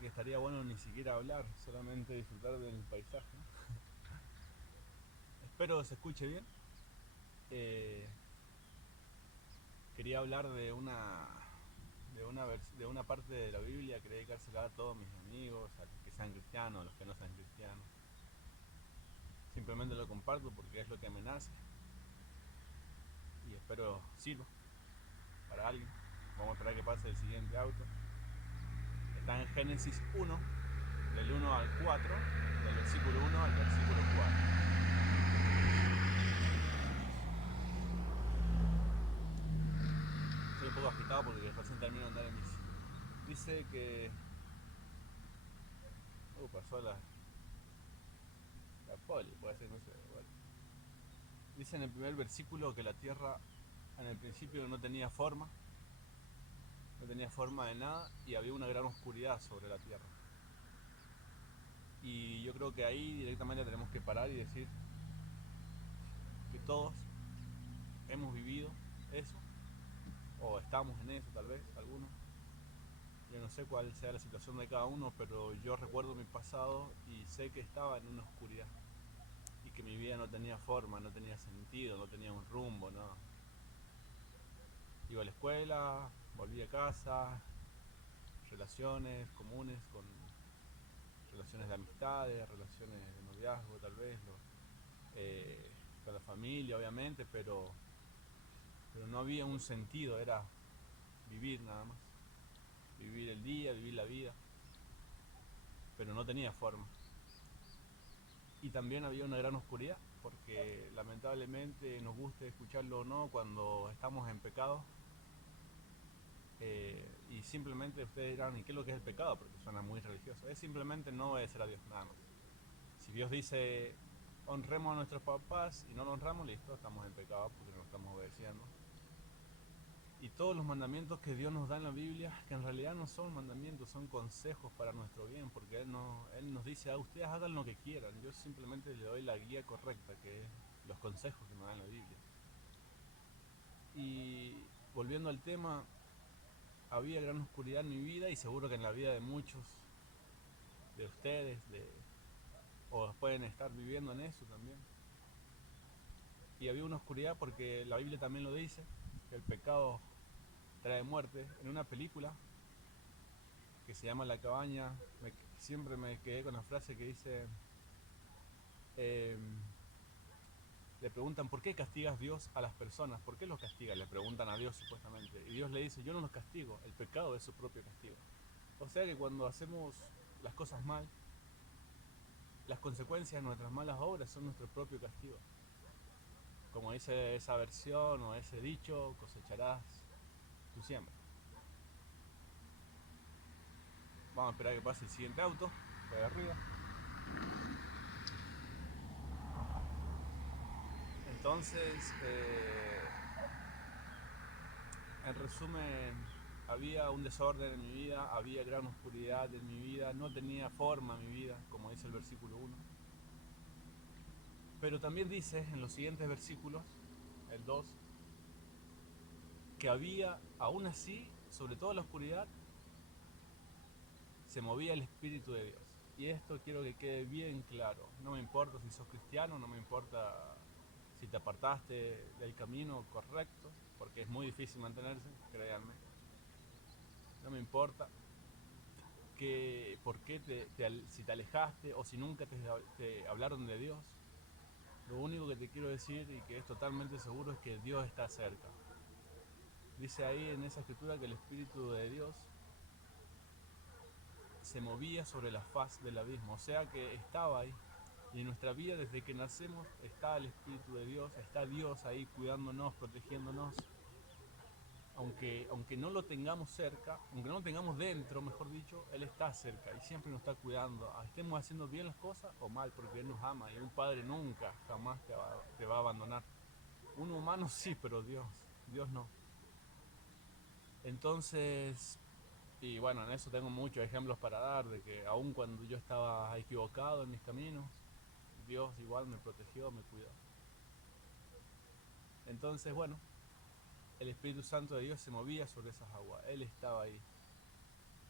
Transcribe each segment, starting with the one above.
que estaría bueno ni siquiera hablar, solamente disfrutar del paisaje. Espero se escuche bien. Eh, Quería hablar de una parte de la Biblia, quería dedicársela a todos mis amigos, a los que sean cristianos, a los que no sean cristianos. Simplemente lo comparto porque es lo que me nace y espero sirva para alguien. Vamos a esperar que pase el siguiente auto. Está en Génesis 1, del 1 al 4, del versículo 1 al versículo 4. Estoy un poco agitado porque recién termino de andar en bici. Dice que... pasó la poli, puede ser, no sé. Bueno. Dice en el primer versículo que la tierra en el principio no tenía forma de nada y había una gran oscuridad sobre la tierra. Y yo creo que ahí directamente tenemos que parar y decir que todos hemos vivido eso, o estamos en eso tal vez, algunos. Yo no sé cuál sea la situación de cada uno, pero yo recuerdo mi pasado y sé que estaba en una oscuridad y que mi vida no tenía forma, no tenía sentido, no tenía un rumbo, no. Iba a la escuela, volví a casa, relaciones comunes con relaciones de amistades, relaciones de noviazgo tal vez, con la familia obviamente, pero no había un sentido, era vivir nada más, vivir el día, vivir la vida, pero no tenía forma. Y también había una gran oscuridad, porque lamentablemente nos guste escucharlo o no, cuando estamos en pecado, y simplemente ustedes dirán, ¿y qué es lo que es el pecado? Porque suena muy religioso. Es simplemente no obedecer a Dios, nada más. Si Dios dice, honremos a nuestros papás y no lo honramos, listo, estamos en pecado porque no estamos obedeciendo. Y todos los mandamientos que Dios nos da en la Biblia, que en realidad no son mandamientos, son consejos para nuestro bien, porque Él nos dice, a ustedes hagan lo que quieran, yo simplemente le doy la guía correcta, que es los consejos que nos da en la Biblia. Y volviendo al tema, había gran oscuridad en mi vida y seguro que en la vida de muchos de ustedes, o pueden estar viviendo en eso también. Y había una oscuridad porque la Biblia también lo dice, que el pecado trae muerte. En una película que se llama La Cabaña, siempre me quedé con la frase que dice, eh, le preguntan, ¿por qué castigas Dios a las personas? ¿Por qué los castiga? Le preguntan a Dios supuestamente. Y Dios le dice, yo no los castigo, el pecado es su propio castigo. O sea que cuando hacemos las cosas mal, las consecuencias de nuestras malas obras son nuestro propio castigo. Como dice esa versión o ese dicho, cosecharás tu siembra. Vamos a esperar a que pase el siguiente auto, de arriba. Entonces, en resumen, había un desorden en mi vida, había gran oscuridad en mi vida, no tenía forma mi vida, como dice el versículo 1. Pero también dice en los siguientes versículos, el 2, que había, aún así, sobre toda la oscuridad, se movía el Espíritu de Dios. Y esto quiero que quede bien claro. No me importa si sos cristiano, no me importa si te apartaste del camino correcto, porque es muy difícil mantenerse, créanme. No me importa por qué si te alejaste o si nunca te hablaron de Dios. Lo único que te quiero decir y que es totalmente seguro es que Dios está cerca. Dice ahí en esa escritura que el Espíritu de Dios se movía sobre la faz del abismo, o sea que estaba ahí. Y en nuestra vida desde que nacemos está el Espíritu de Dios, está Dios ahí cuidándonos, protegiéndonos. Aunque no lo tengamos cerca, aunque no lo tengamos dentro, mejor dicho, Él está cerca y siempre nos está cuidando. Estemos haciendo bien las cosas o mal, porque Él nos ama y un padre nunca, jamás te va a abandonar. Un humano sí, pero Dios no. Entonces, y bueno, en eso tengo muchos ejemplos para dar, de que aun cuando yo estaba equivocado en mis caminos, Dios igual me protegió, me cuidó. Entonces, bueno, el Espíritu Santo de Dios se movía sobre esas aguas, Él estaba ahí.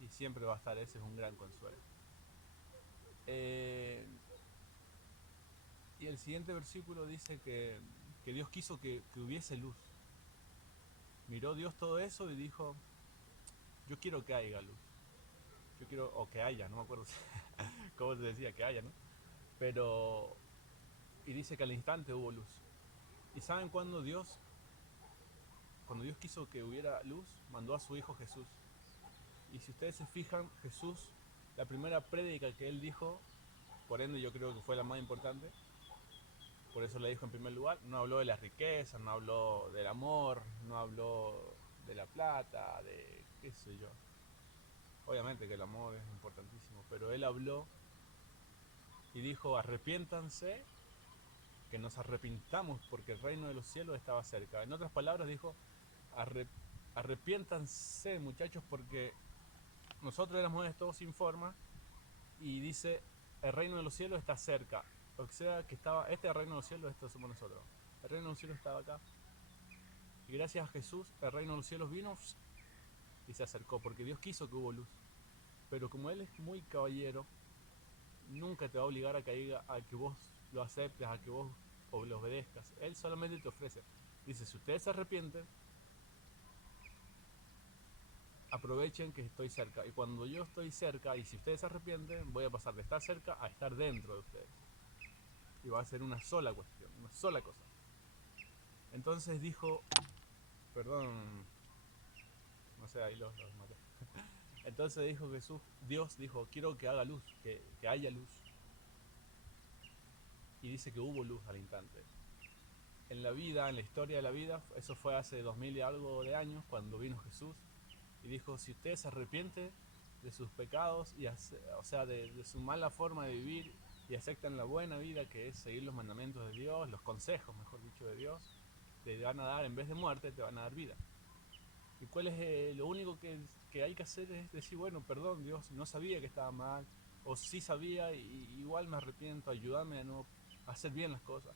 y siempre va a estar. Ese es un gran consuelo. Eh, y el siguiente versículo dice que Dios quiso que hubiese luz. Miró Dios todo eso y dijo, yo quiero que haya luz. Yo quiero, o que haya, no me acuerdo cómo se decía, que haya, ¿no? Pero, y dice que al instante hubo luz. ¿Y saben cuando Dios quiso que hubiera luz, mandó a su Hijo Jesús? Y si ustedes se fijan, Jesús, la primera prédica que él dijo, por ende yo creo que fue la más importante, por eso le dijo en primer lugar, no habló de la riqueza, no habló del amor, no habló de la plata, de qué sé yo. Obviamente que el amor es importantísimo, pero él habló y dijo, arrepiéntanse, que nos arrepintamos porque el reino de los cielos estaba cerca. En otras palabras dijo, arrepiéntanse muchachos porque nosotros éramos todos sin forma y dice, el reino de los cielos está cerca. O sea que estaba, este reino de los cielos, esto somos nosotros. El reino de los cielos estaba acá. Y gracias a Jesús, el reino de los cielos vino y se acercó, porque Dios quiso que hubo luz. Pero como Él es muy caballero, nunca te va a obligar a que vos lo aceptes, a que vos lo obedezcas. Él solamente te ofrece. Dice, si ustedes se arrepienten, aprovechen que estoy cerca. Y cuando yo estoy cerca, y si ustedes se arrepienten, voy a pasar de estar cerca a estar dentro de ustedes. Y va a ser una sola cuestión, una sola cosa. Entonces dijo, perdón, no sé, ahí los maté. Entonces dijo Jesús, Dios dijo, quiero que haga luz, que haya luz. Y dice que hubo luz al instante. En la vida, en la historia de la vida, eso fue hace 2000 y algo de años, cuando vino Jesús y dijo, si usted se arrepiente de sus pecados, o sea, de su mala forma de vivir, y aceptan la buena vida que es seguir los mandamientos de Dios, los consejos, mejor dicho, de Dios, te van a dar, en vez de muerte, te van a dar vida. ¿Y cuál es lo único que hay que hacer? Es decir, bueno, perdón Dios, no sabía que estaba mal, o sí sabía y igual me arrepiento, ayúdame a no hacer bien las cosas.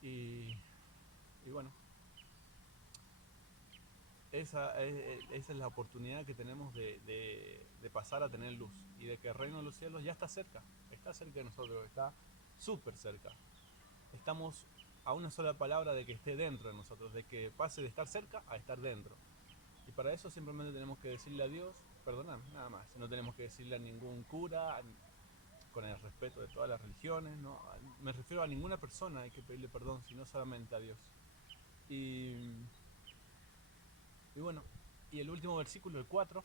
Y, y bueno, esa es la oportunidad que tenemos de pasar a tener luz y de que el reino de los cielos ya está cerca de nosotros, está súper cerca. Estamos a una sola palabra de que esté dentro de nosotros, de que pase de estar cerca a estar dentro. Y para eso simplemente tenemos que decirle a Dios, perdóname, nada más. No tenemos que decirle a ningún cura, con el respeto de todas las religiones, no me refiero a ninguna persona hay que pedirle perdón, sino solamente a Dios. Y, y bueno, y el último versículo, el 4,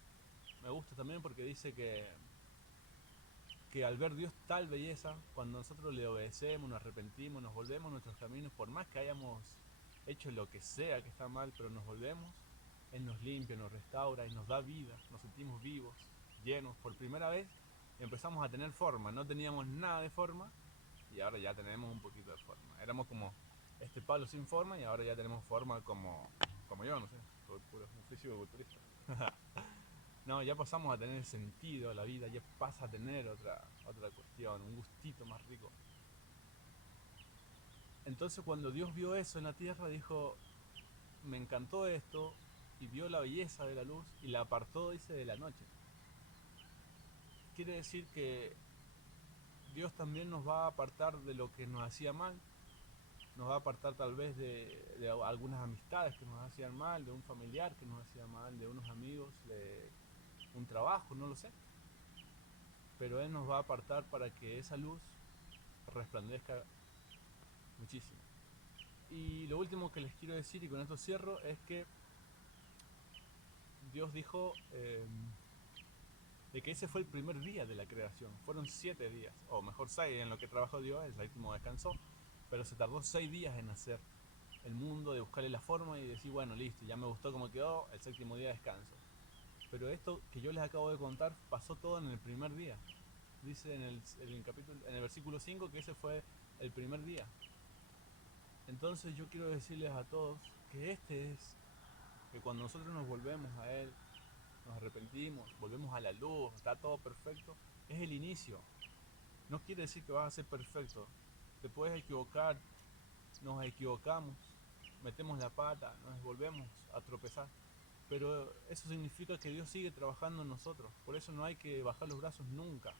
me gusta también porque dice que al ver Dios tal belleza, cuando nosotros le obedecemos, nos arrepentimos, nos volvemos a nuestros caminos, por más que hayamos hecho lo que sea que está mal, pero nos volvemos, Él nos limpia, nos restaura y nos da vida, nos sentimos vivos, llenos. Por primera vez empezamos a tener forma, no teníamos nada de forma y ahora ya tenemos un poquito de forma. Éramos como este palo sin forma y ahora ya tenemos forma como yo, no sé, soy puro un físico culturista. No, ya pasamos a tener sentido a la vida, ya pasa a tener otra cuestión, un gustito más rico. Entonces cuando Dios vio eso en la tierra dijo, me encantó esto, y vio la belleza de la luz y la apartó, dice, de la noche. Quiere decir que Dios también nos va a apartar de lo que nos hacía mal, nos va a apartar tal vez de algunas amistades que nos hacían mal, de un familiar que nos hacía mal, de unos amigos, de un trabajo, no lo sé. Pero Él nos va a apartar para que esa luz resplandezca muchísimo. Y lo último que les quiero decir, y con esto cierro, es que Dios dijo de que ese fue el primer día de la creación. Fueron 7 días, o mejor 6 en lo que trabajó Dios, el séptimo descansó, pero se tardó 6 días en hacer el mundo, de buscarle la forma y decir, bueno, listo, ya me gustó cómo quedó, el séptimo día descanso. Pero esto que yo les acabo de contar pasó todo en el primer día. Dice en el versículo 5 que ese fue el primer día. Entonces yo quiero decirles a todos que que cuando nosotros nos volvemos a Él, nos arrepentimos, volvemos a la luz, está todo perfecto, es el inicio. No quiere decir que vas a ser perfecto. Te puedes equivocar, nos equivocamos, metemos la pata, nos volvemos a tropezar. pero eso significa que Dios sigue trabajando en nosotros. Por eso no hay que bajar los brazos nunca.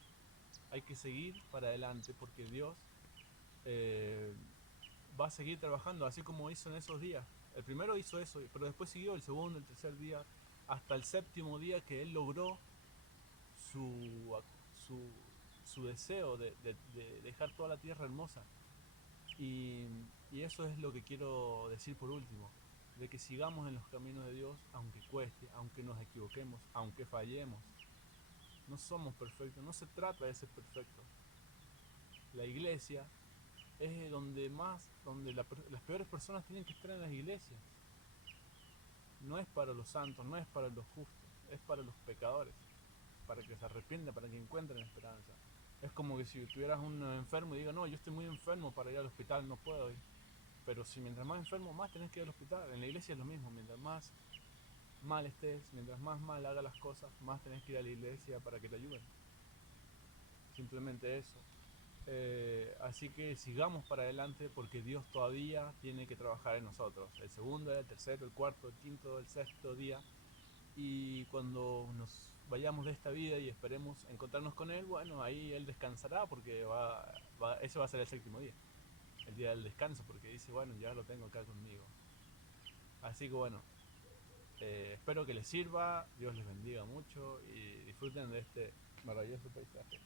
Hay que seguir para adelante porque Dios eh, va a seguir trabajando, así como hizo en esos días. El primero hizo eso, pero después siguió el segundo, el tercer día, hasta el séptimo día que Él logró su, su, su deseo de dejar toda la tierra hermosa. Y, y eso es lo que quiero decir por último, de que sigamos en los caminos de Dios, aunque cueste, aunque nos equivoquemos, aunque fallemos. No somos perfectos, no se trata de ser perfectos. La iglesia es donde las peores personas tienen que estar en las iglesias. No es para los santos, no es para los justos, es para los pecadores, para que se arrepientan, para que encuentren esperanza. Es como que si tuvieras un enfermo y diga, no, yo estoy muy enfermo para ir al hospital, no puedo ir. Pero si mientras más enfermo, más tenés que ir al hospital. En la iglesia es lo mismo, mientras más mal estés, mientras más mal hagas las cosas, más tenés que ir a la iglesia para que te ayuden. Simplemente eso. Así que sigamos para adelante porque Dios todavía tiene que trabajar en nosotros. El segundo, el tercero, el cuarto, el quinto, el sexto día. Y cuando nos vayamos de esta vida y esperemos encontrarnos con Él, bueno, ahí Él descansará porque ese va a ser el séptimo día. El día del descanso porque dice, bueno, ya lo tengo acá conmigo. Así que bueno, espero que les sirva, Dios les bendiga mucho y disfruten de este maravilloso paisaje.